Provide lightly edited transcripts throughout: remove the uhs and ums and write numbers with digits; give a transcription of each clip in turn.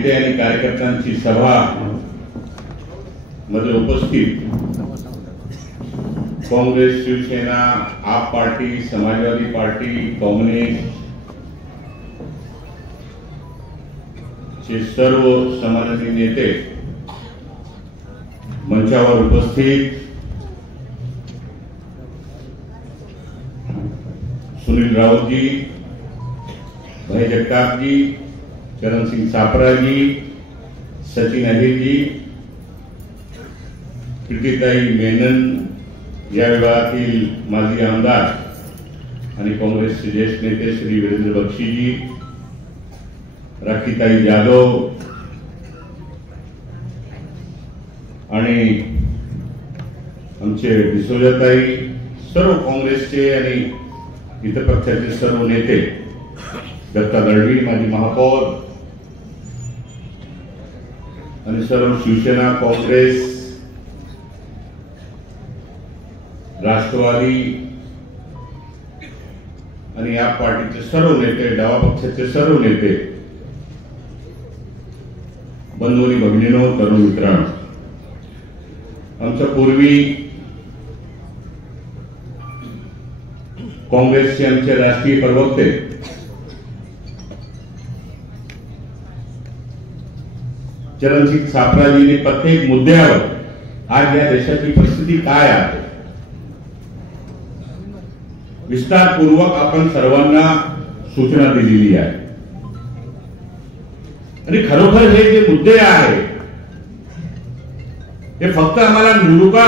नेते आणि कार्यकर्त्यांची सभा मध्ये उपस्थित काँग्रेस, शिवसेना, आप पार्टी, समाजवादी पार्टी, कम्युनिस्ट चे सर्व समाजवादी नेते मंचावर उपस्थित, सुनील राउत जी, भाई जगताप जी, चरण सिंह सापरा जी, सचिन अहिर जी, कीर्तिताई मेनन, या विभागातील माजी आमदार आणि काँग्रेसचे ज्येष्ठ नेते श्री वीरेंद्र बक्षी जी, राखीताई जाधव आणि आमचे डिसोजाताई, सर्व काँग्रेसचे आणि इतर पक्षाचे सर्व नेते, दत्ता दळवी माजी महापौर आणि सर्व शिवसेना, काँग्रेस, राष्ट्रवादी आणि या पार्टीचे सर्व नेते, डावा पक्षाचे सर्व नेते, बंधू आणि भगिनींनो, तरुण मित्रांनो, आमच्या पूर्वी काँग्रेसचे आमचे राष्ट्रीय प्रवक्ते चरण सिंह सापराजींनी प्रत्येक मुद्द्यावर आज या देशाची परिस्थिती काय आहे विस्तारपूर्वक आपण सर्वांना सूचना दिलेली आहे आणि खरोखर हे जे मुद्दे आहेत हे फक्त आम्हाला निवडणुका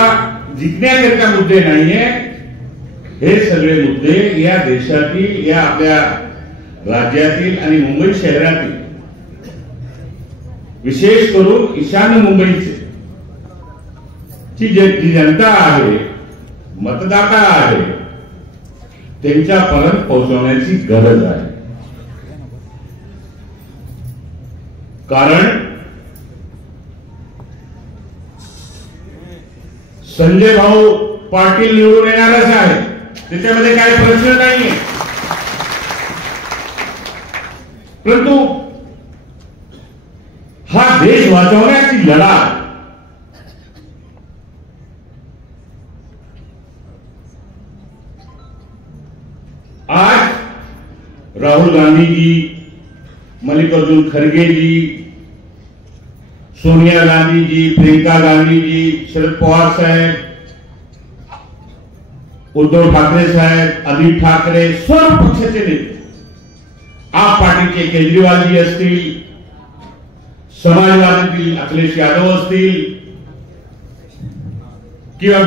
जिंकण्याकरिता मुद्दे नाहीये, हे सगळे मुद्दे या देशातील, या आपल्या राज्यातील आणि मुंबई शहरातील, विशेष करून ईशान्य मुंबईचे जी जनता आहे, मतदाता आहे, त्यांच्यापर्यंत पोहोचवण्याची गरज आहे. कारण संजय भाऊ पाटील निवडून येणारच आहे, त्याच्यामध्ये काही प्रश्न नाहीये. परंतु हा देश वाचवण्याची लढाई आज राहुल गांधी जी, मल्लिकार्जुन खरगे जी, सोनिया गांधी जी, प्रियंका गांधी जी, शरद पवार साहेब, उद्धव ठाकरे साहेब, आदित्य ठाकरे, सर्व पक्षाचे नेते, आप पार्टीचे केजरीवाल जी असतील, समाजवादीतील अखिलेश यादव असतील किंवा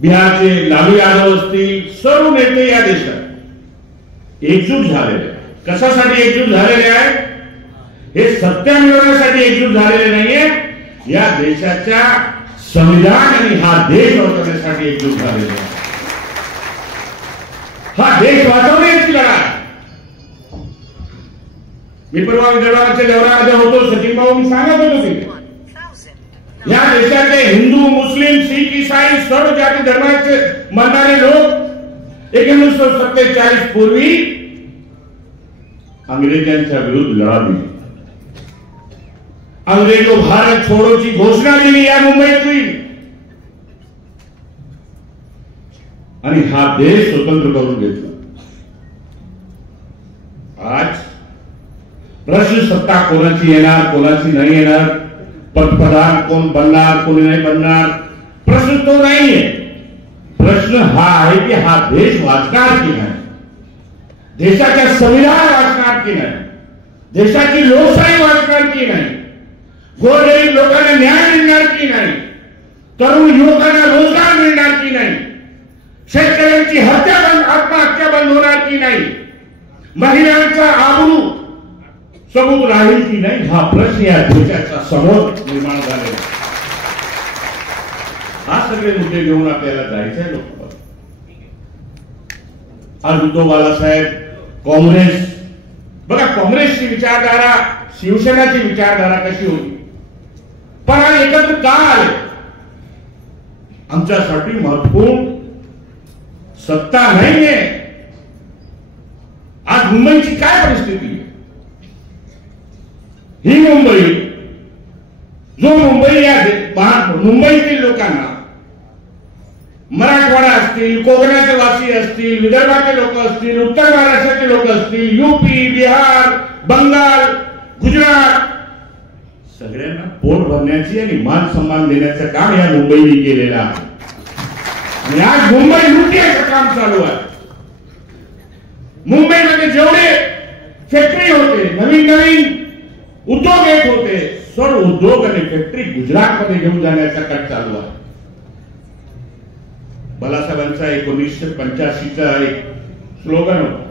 बिहारचे लालू यादव असतील, सर्व नेते या देशात एकजूट झालेले. कशासाठी एकजूट झालेले आहेत? हे सत्ता मिळवण्यासाठी एकजूट झालेले नाहीये, या देशाच्या संविधान आणि हा देश वाचवण्यासाठी एकजूट झालेले आहे. हा देश वाचवण्याची लढाई. मी परवा विदर्भाच्या दौऱ्यामध्ये होतो, सचिन भाऊ मी सांगत होतो की या देशाचे हिंदू, मुस्लिम, शीख, ईसाई सर्व जाती धर्माचे मानणारे लोक 1947 पूर्वी अंग्रेजांच्या विरुद्ध लढा दिली. अंग्रेजो भारत छोडोची घोषणा दिली या मुंबईतली आणि हा देश स्वतंत्र करून घेतला. आज प्रश्न सत्ता कोणाची येणार, कोणाची नाही येणार, पंतप्रधान कोण बनणार, कोणी नाही बनणार, प्रश्न तो नाहीये. प्रश्न हा आहे की हा देश वाचणार की नाही, देशाच्या संविधान वाचणार की नाही, देशाची लोकशाही वाचणार की नाही, गोरगरीब लोकांना न्याय मिळणार की नाही, तरुण युवकांना रोजगार मिळणार की नाही, शेतकऱ्यांची आत्महत्या बंद होणार की नाही, महिलांचा आबरू सबूत राहील की नाही, हा प्रश्न या देशाच्या समोर निर्माण झालेला. हा सगळे मुद्दे घेऊन आपल्याला जायचं आहे लोक. आज उद्धव बाळासाहेब, काँग्रेस, बघा काँग्रेसची विचारधारा, शिवसेनाची विचारधारा कशी होती, पण आज एकत्र का आले? आमच्यासाठी महत्वपूर्ण सत्ता नाहीये. आज मुंबईची काय परिस्थिती आहे? ही मुंबई, जो मुंबई या मुंबईतील लोकांना, मराठवाडा असतील, कोकणाचे वासी असतील, विदर्भाचे लोक असतील, उत्तर महाराष्ट्राचे लोक असतील, यूपी, बिहार, बंगाल, गुजरात, सगळ्यांना पोट भरण्याची आणि मान सन्मान देण्याचं काम या मुंबईने केलेलं आहे. आणि आज मुंबई लुटण्याचं काम चालू आहे. मुंबईमध्ये जेवढे फॅक्टरी होते, नवीन नवीन उद्योग येत होते, सर्व उद्योग आणि फॅक्टरी गुजरातमध्ये घेऊन जाण्याचा कट चालू आहे. बाळासाहेबांचा 1985चा एक स्लोगन होता,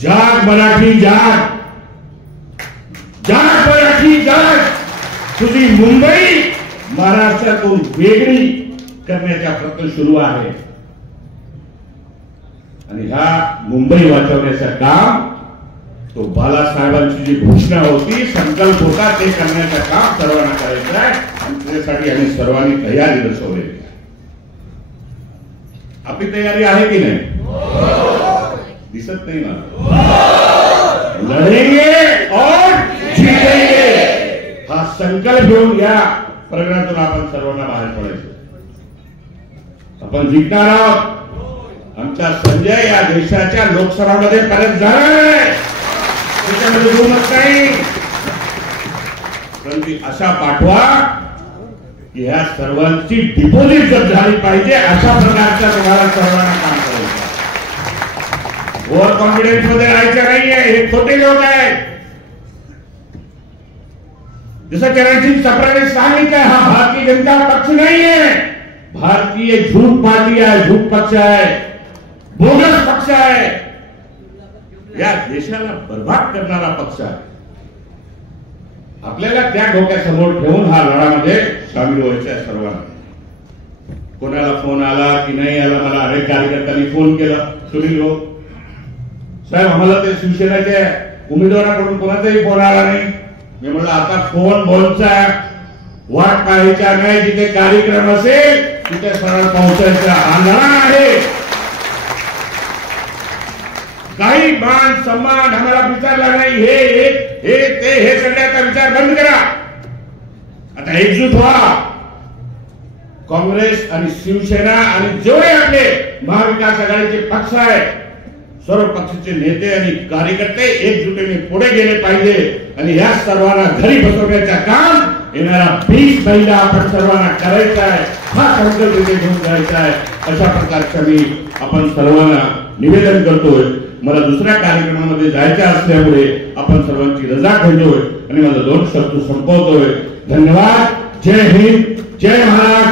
जाग मराठी जाग, जाग मराठी जाग. तुझी मुंबई महाराष्ट्रातून वेगळी करण्याचा प्रयत्न सुरू आहे. आणि हा मुंबई वाचवण्याचं काम, तो बाळासाहेबांची जी घोषणा होती, संकल्प होता, ते करण्याचं काम सर्वांना करायचं आहे. आणि त्यासाठी आम्ही सर्वांनी तयारी दर्शवलेली आहे. आपली तयारी आहे की नाही? दिसत नाही मला. लढेंगे और जीतेंगे हा संकल्प घेऊन या प्रकरणातून आपण सर्वांना बाहेर पडायचं. आपण जिंकणार आहोत. आमचा संजय या देशाच्या लोकसभामध्ये परत जाणार आहे, त्याच्यामध्ये दोनच नाही. परंतु अशा पाठवा की ह्या सर्वांची डिपॉझिट जर झाली पाहिजे, अशा प्रकारच्या तुम्हाला सर्वांना काम करायचं. ओव्हर कॉन्फिडन्स मध्ये राहायचं नाहीये. हे खोटे लोक आहेत. जसं चरणसिंग चपराने सांगितलं, हा भारतीय जनता पक्ष नाहीये. भारतीय झूठ पार्टी आहे, झूठ पक्ष आहे, बोगस पक्ष आहे, या देशाला बर्बाद करणारा पक्ष आहे. आपल्याला त्या डोक्यासमोर ठेवून हा लढामध्ये सामील व्हायचं आहे सर्वांना. कोणाला फोन आला की नाही आला, मला अनेक कार्यकर्त्यांनी फोन केला, सुनील भाऊ साहेब आम्हाला ते शिवसेनेच्या उमेदवाराकडून कोणाचाही फोन आला नाही. मी म्हणलं आता फोन बोलचा वाट पाहायचा नाही. जिथे कार्यक्रम असेल तिथे सरळ पोहोचायचा. हा लढा आहे. काही मान सन्मान आम्हाला विचारला नाही. हे सगळ्याचा विचार बंद करा. आता एकजूट व्हा. काँग्रेस आणि शिवसेना आणि जेवढे आपले महाविकास आघाडीचे पक्ष आहेत, सर्व पक्षाचे नेते आणि कार्यकर्ते एकजुटीने पुढे गेले पाहिजे. आणि या सर्वांना घरी बसवण्याचं काम येणारा 20 महिना आपण सर्वांना करायचा आहे. हा संकल्प इथे घेऊन जायचा आहे. अशा प्रकारचं मी आपण सर्वांना निवेदन करतोय. मला दुसऱ्या कार्यक्रमामध्ये जायचं असल्यामुळे आपण सर्वांची रजा घेतोय आणि माझा 2 शब्द संपवतोय. धन्यवाद. जय हिंद, जय महाराष्ट्र.